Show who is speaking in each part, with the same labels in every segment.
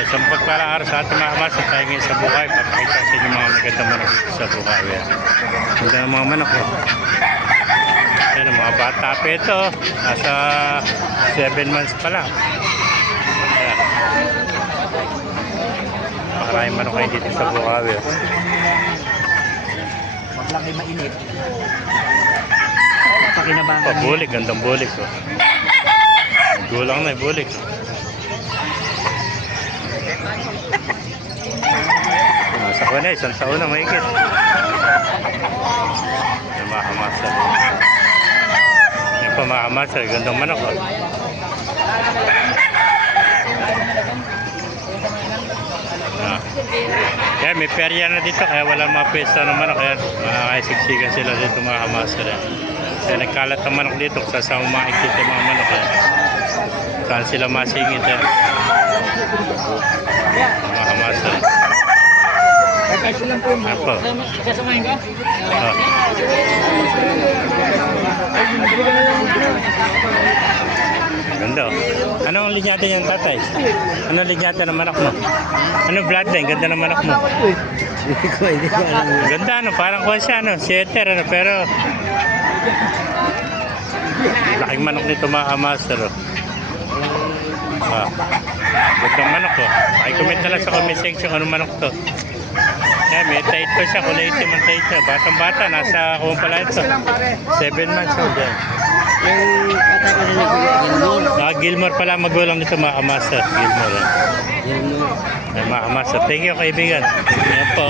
Speaker 1: Okay, sa pagpalang araw sa ating mga kamasok, tayo ngayon sa Bukay. Papakita sa inyo mga magandang manok sa Bukay. Ayan. Ganda ng mga manok. Oh. Ayan, ang mga bata pa ito. Nasa 7 months pa lang. Ayan. Maraming manok kayo dito sa Bukay. Oh.
Speaker 2: Kayo mainit. Pakinabangan.
Speaker 1: Pabulik, gandang bulik. Oh. Gulang na, bulik. Nasa ko na, isang taon na mahigit. Kamasal. Yan pa mga kamasal, gandang manok. Oh. Ah. Yan, may perya na dito kaya wala mga pwesto ng manok. Yan, makakasiksikan sila dito mga kamasal. Yan. Kaya nagkalat ang manok dito kung saan makikita yung mga manok. Yan. Saan sila masingit. Yan. Mga kamasal.
Speaker 2: Kasi lang po.
Speaker 1: Yan po.
Speaker 2: Kasamahin ka?
Speaker 1: Ah. Ganda oh. Anong linyata niyan tatay? Anong linyata ng manok mo? Anong bloodline? Ganda ng manok mo.
Speaker 2: Hindi ko, hindi ko alam.
Speaker 1: Ganda ano, parang kuha siya ano, setter ano, pero laking manok nito mga master oh. Ah. Gandang manok oh. Pakicomment na lang sa comment section anong manok to. Yan, may tight ko siya, kulay itim ang tight siya. Batang bata, nasa kung pala ito. 7 months old yan.
Speaker 2: Yung kata ko na nag
Speaker 1: Ah, Gilmore pala magulang nito mga master. Gilmore. eh. Ay, mga master. Thank you kaibigan. Ayan po.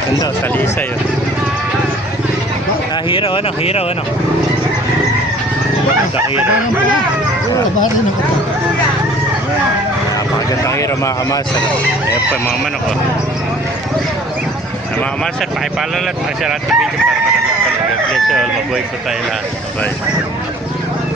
Speaker 1: Ganda, salisa yun. Ah, hiraw ano, hiraw ano. Ganda hiraw.
Speaker 2: Na.
Speaker 1: Napakagandang hiraw mga kamaster. Ayan po, mga manok oh. Ah, mga kamaster, pakipalalat. Pakisarati video para marami ka. God bless you all. Mabuhay po tayo lahat. Bye.